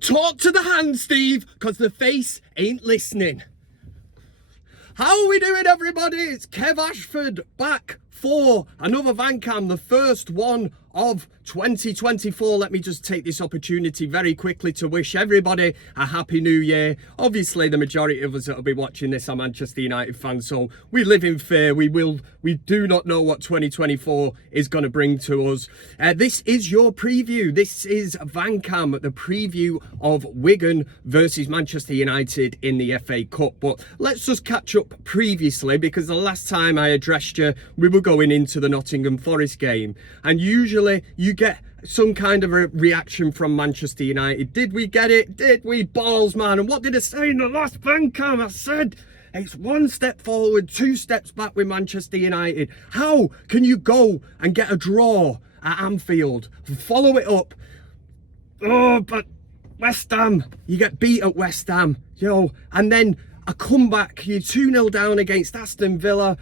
Talk to the hand, Steve, because the face ain't listening. How are we doing, everybody? It's Kev Ashford back for another Vancam, the first one of 2024. Let me just take this opportunity very quickly to wish everybody a happy new year. Obviously, the majority of us that will be watching this are Manchester United fans, so we live in fear. We do not know what 2024 is going to bring to us. This is your preview. This is Vancam, the preview of Wigan versus Manchester United in the FA Cup. But let's just catch up previously, because the last time I addressed you, we were going into the Nottingham Forest game, and usually you get some kind of a reaction from Manchester United. Did we get it? Did we? Balls, man. And what did I say in the last Vancam? I said it's one step forward, two steps back with Manchester United. How can you go and get a draw at Anfield, follow it up? Oh, but West Ham, you get beat at West Ham, and then a comeback, you're 2-0 down against Aston Villa.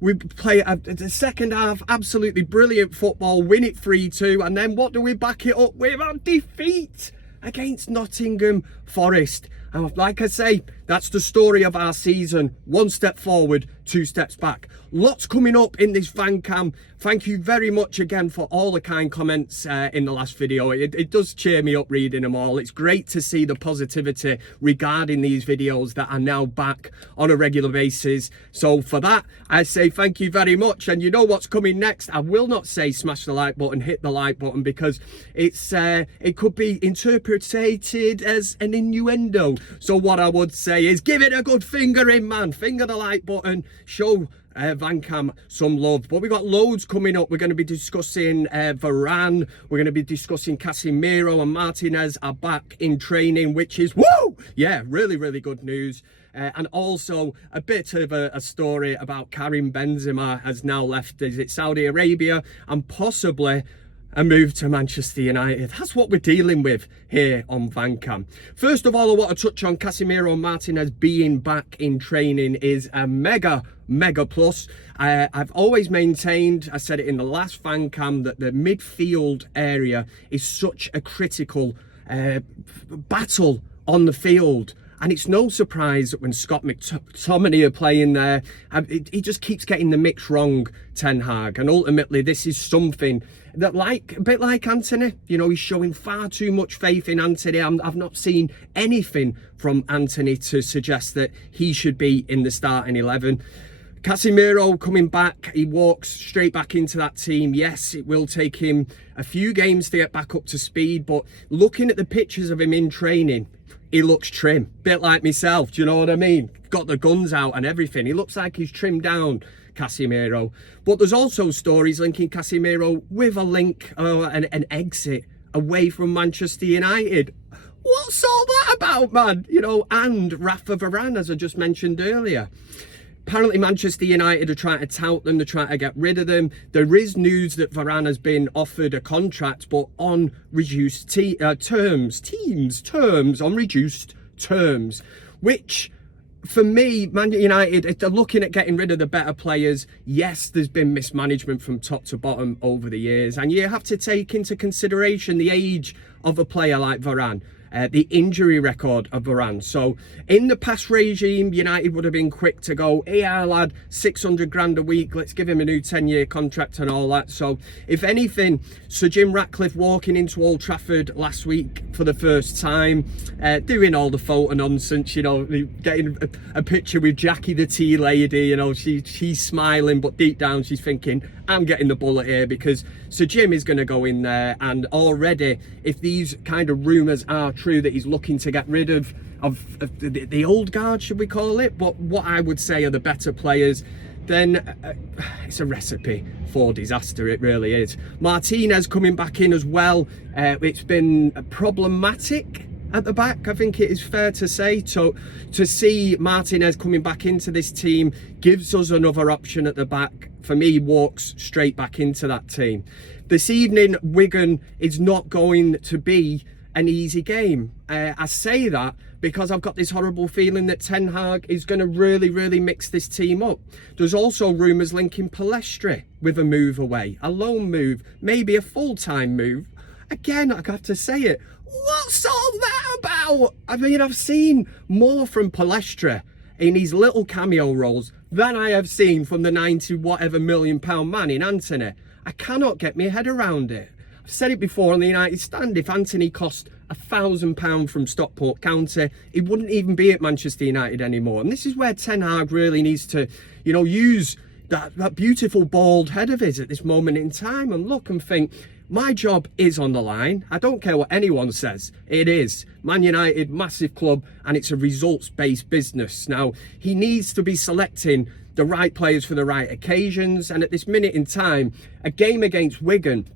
We play the second half, absolutely brilliant football, win it 3-2, and then what do we back it up with? A defeat against Nottingham Forest. And like I say, that's the story of our season. One step forward, two steps back. Lots coming up in this Vancam. Thank you very much again for all the kind comments in the last video. It does cheer me up reading them all. It's great to see the positivity regarding these videos that are now back on a regular basis. So for that, I say thank you very much. And you know what's coming next? I will not say smash the like button, hit the like button, because it could be interpreted as an innuendo. So what I would say is give it a good finger in, man. Finger the like button, show Vancam some love. But we've got loads coming up. We're going to be discussing Varane. We're going to be discussing Casemiro, and Martinez are back in training, which is woo! Yeah, really, really good news. And also a bit of a story about Karim Benzema has now left, is it Saudi Arabia, and possibly a move to Manchester United. That's what we're dealing with here on Vancam. First of all, I want to touch on Casemiro and Martinez being back in training is a mega plus. I've always maintained, I said it in the last Vancam, that the midfield area is such a critical battle on the field. And it's no surprise that when Scott McTominay are playing there, he just keeps getting the mix wrong, Ten Hag. And ultimately, this is something that, a bit like Anthony, he's showing far too much faith in Anthony. I've not seen anything from Anthony to suggest that he should be in the starting 11. Casemiro coming back, he walks straight back into that team. Yes, it will take him a few games to get back up to speed, but looking at the pictures of him in training, he looks trim, bit like myself, do you know what I mean? Got the guns out and everything. He looks like he's trimmed down, Casemiro. But there's also stories linking Casemiro with a link, an exit away from Manchester United. What's all that about, man? And Rafa Varane, as I just mentioned earlier. Apparently Manchester United are trying to tout them, they're trying to get rid of them. There is news that Varane has been offered a contract, but on reduced terms, on reduced terms, which for me, Man United, if they're looking at getting rid of the better players, yes, there's been mismanagement from top to bottom over the years, and you have to take into consideration the age of a player like Varane. The injury record of Varane. So in the past regime, United would have been quick to go, yeah, lad, 600 grand a week, let's give him a new 10-year contract and all that. So if anything, Sir Jim Ratcliffe walking into Old Trafford last week for the first time, doing all the photo nonsense, getting a picture with Jackie the tea lady, she's smiling, but deep down she's thinking, I'm getting the bullet here, because Sir Jim is going to go in there. And already, if these kind of rumours are true that he's looking to get rid of the old guard, should we call it, but what I would say are the better players, then it's a recipe for disaster. It really is. Martinez coming back in as well. It's been problematic at the back, I think it is fair to say. So to see Martinez coming back into this team gives us another option at the back. For me, walks straight back into that team. This evening, Wigan is not going to be an easy game. I say that because I've got this horrible feeling that Ten Hag is going to really mix this team up. There's also rumours linking Palestri with a move away, a loan move, maybe a full-time move. Again, I have to say it, what's all that wow. I mean, I've seen more from Palestra in his little cameo roles than I have seen from the 90 whatever million pound man in Anthony. I cannot get my head around it. I've said it before on the United Stand. If Anthony cost £1,000 from Stockport County, he wouldn't even be at Manchester United anymore. And this is where Ten Hag really needs to, use that beautiful bald head of his at this moment in time and look and think, my job is on the line. I don't care what anyone says. It is. Man United, massive club, and it's a results-based business. Now, he needs to be selecting the right players for the right occasions. And at this minute in time, a game against Wigan,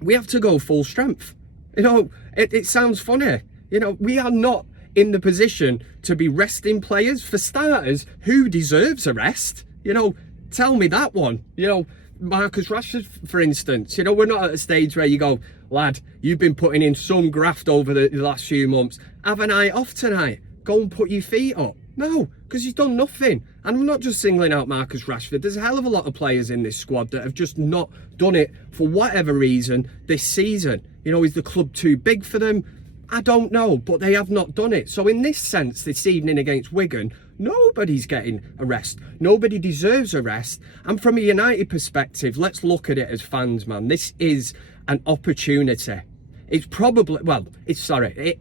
we have to go full strength. It sounds funny. We are not in the position to be resting players. For starters, who deserves a rest? Tell me that one. Marcus Rashford, for instance. We're not at a stage where you go, lad, you've been putting in some graft over the last few months. Have a night off tonight. Go and put your feet up. No, because he's done nothing. And I'm not just singling out Marcus Rashford. There's a hell of a lot of players in this squad that have just not done it for whatever reason this season. Is the club too big for them? I don't know, but they have not done it. So in this sense, this evening against Wigan, nobody's getting a rest. Nobody deserves a rest. And from a United perspective, let's look at it as fans, man. This is an opportunity. It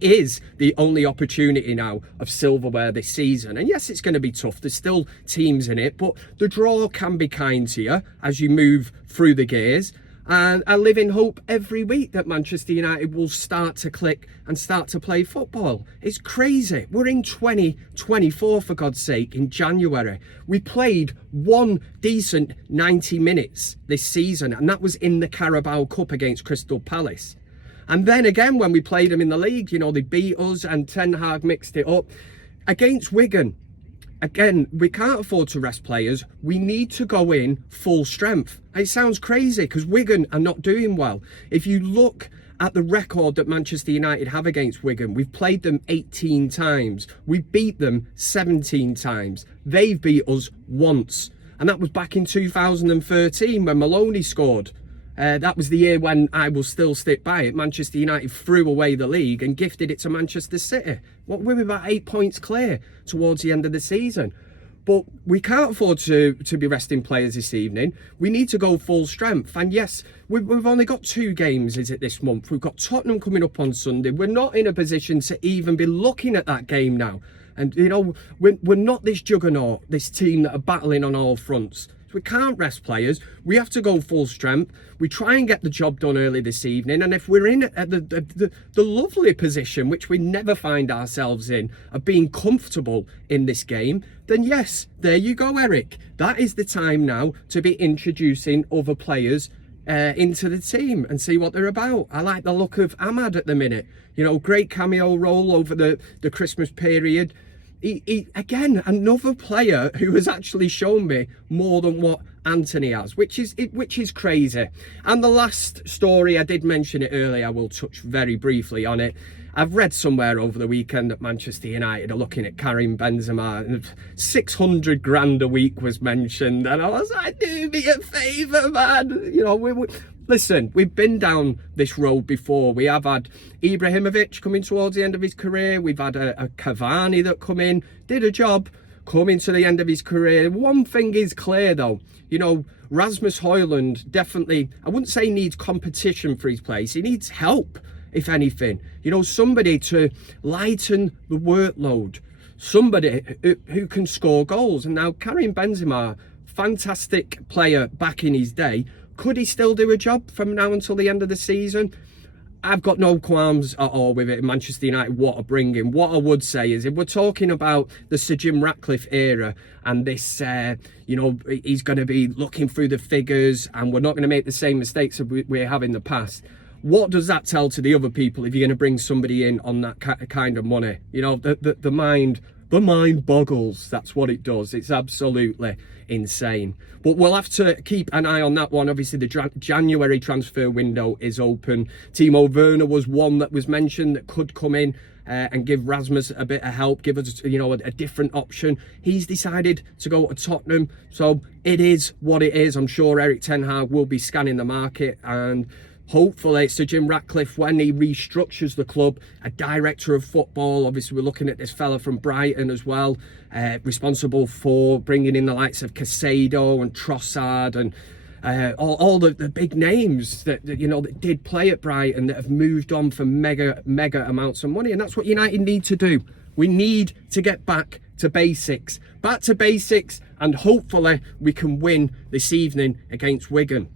is the only opportunity now of Silverware this season. And yes, it's going to be tough. There's still teams in it, but the draw can be kind to you as you move through the gears. And I live in hope every week that Manchester United will start to click and start to play football. It's crazy. We're in 2024, for God's sake, in January. We played one decent 90 minutes this season, and that was in the Carabao Cup against Crystal Palace. And then again, when we played them in the league, they beat us and Ten Hag mixed it up. Against Wigan, again, we can't afford to rest players. We need to go in full strength. It sounds crazy because Wigan are not doing well. If you look at the record that Manchester United have against Wigan, we've played them 18 times. We beat them 17 times. They've beat us once. And that was back in 2013 when Maloney scored. That was the year when, I will still stick by it, Manchester United threw away the league and gifted it to Manchester City. We were about 8 points clear towards the end of the season. But we can't afford to be resting players this evening. We need to go full strength. And yes, we've only got 2 games, is it, this month? We've got Tottenham coming up on Sunday. We're not in a position to even be looking at that game now. And, we're not this juggernaut, this team that are battling on all fronts. We can't rest players. We have to go full strength. We try and get the job done early this evening. And if we're in the lovely position, which we never find ourselves in, of being comfortable in this game, then yes, there you go, Eric. That is the time now to be introducing other players into the team and see what they're about. I like the look of Ahmad at the minute. Great cameo role over the Christmas period. He again, another player who has actually shown me more than what Anthony has, which is crazy. And the last story, I did mention it earlier, I will touch very briefly on it. I've read somewhere over the weekend that Manchester United are looking at Karim Benzema, and 600 grand a week was mentioned, and I was like, do me a favour, man. Listen, we've been down this road before. We have had Ibrahimovic coming towards the end of his career. We've had a Cavani that come in, did a job, coming to the end of his career. One thing is clear, though. Rasmus Højlund definitely, I wouldn't say needs competition for his place. He needs help, if anything. Somebody to lighten the workload. Somebody who can score goals. And now Karim Benzema, fantastic player back in his day. Could he still do a job from now until the end of the season? I've got no qualms at all with it. Manchester United, what a bringing. What I would say is, if we're talking about the Sir Jim Ratcliffe era and this, he's going to be looking through the figures and we're not going to make the same mistakes that we have in the past. What does that tell to the other people if you're going to bring somebody in on that kind of money? The mind boggles. That's what it does. It's absolutely insane. But we'll have to keep an eye on that one. Obviously, the January transfer window is open. Timo Werner was one that was mentioned that could come in and give Rasmus a bit of help, give us, a different option. He's decided to go to Tottenham. So it is what it is. I'm sure Eric Ten Hag will be scanning the market and hopefully Sir Jim Ratcliffe, when he restructures the club, a director of football, obviously we're looking at this fella from Brighton as well, responsible for bringing in the likes of Casado and Trossard and all the big names that you know that did play at Brighton, that have moved on for mega amounts of money. And that's what United need to do. We need to get back to basics, and hopefully we can win this evening against Wigan,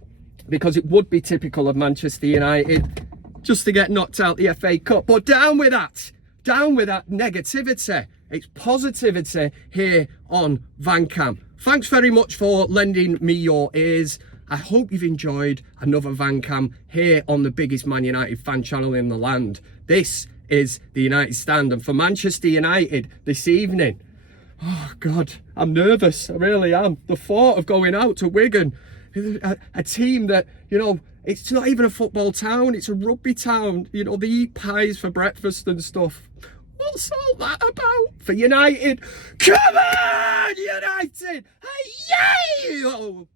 because it would be typical of Manchester United just to get knocked out the FA Cup. But down with that negativity. It's positivity here on Vancam. Thanks very much for lending me your ears. I hope you've enjoyed another Vancam here on the biggest Man United fan channel in the land. This is the United Stand, and for Manchester United this evening, oh God, I'm nervous, I really am. The thought of going out to Wigan, a team that, you know, it's not even a football town, it's a rugby town. You know, they eat pies for breakfast and stuff. What's all that about? For United, come on United, hey, yay! Oh.